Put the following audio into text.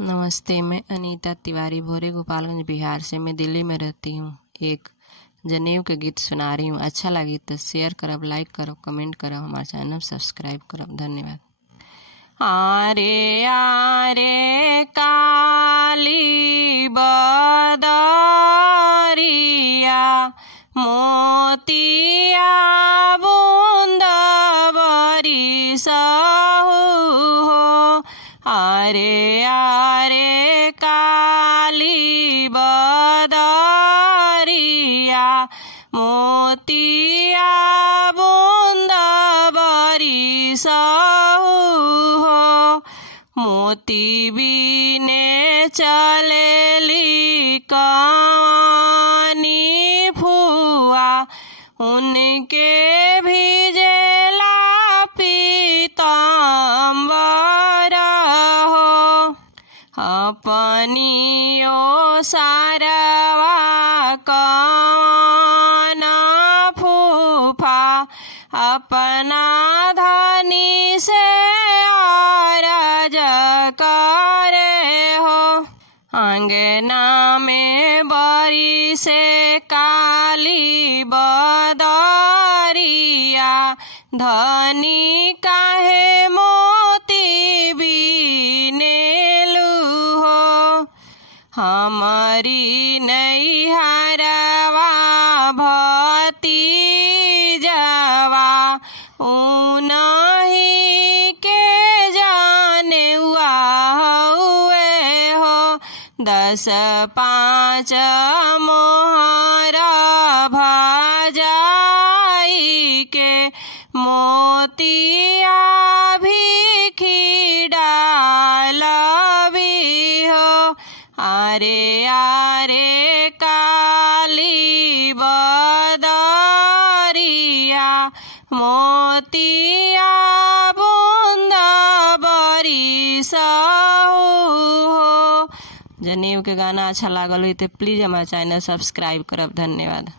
नमस्ते, मैं अनीता तिवारी भोरे गोपालगंज बिहार से। मैं दिल्ली में रहती हूँ। एक जनेऊ के गीत सुना रही हूँ। अच्छा लगी तो शेयर करब, लाइक करो, कमेंट करो, हमारे चैनल सब्सक्राइब करो। धन्यवाद। आरे आरे काली बदरिया मोतिया बूंद बरिसहु हो। आरे आरे काली बदरिया मोतिया बूंद बरिसहु हो। मोती बीने चलेली कवनी फुआ, उनके भिजेला पीताम्बर हो। अपनी ओ सारवा कवन फूफा, अपना धनी से अरज करे हो। अंगना में बरी से काली बदरिया, धनी काहे मोती बीनेलु हो। हमारी नैहरवा भतीजवा, उनही के जानेउआ हुए हो। 10 5 मोहर भजाई के मोतिया भी डालबी हो। आरे आरे काली बदरिया मोतिया बूंद बरिसहु हो। जनेऊ के गाना अच्छा लागल हो तो प्लीज़ हमारा चैनल सब्सक्राइब करब। धन्यवाद।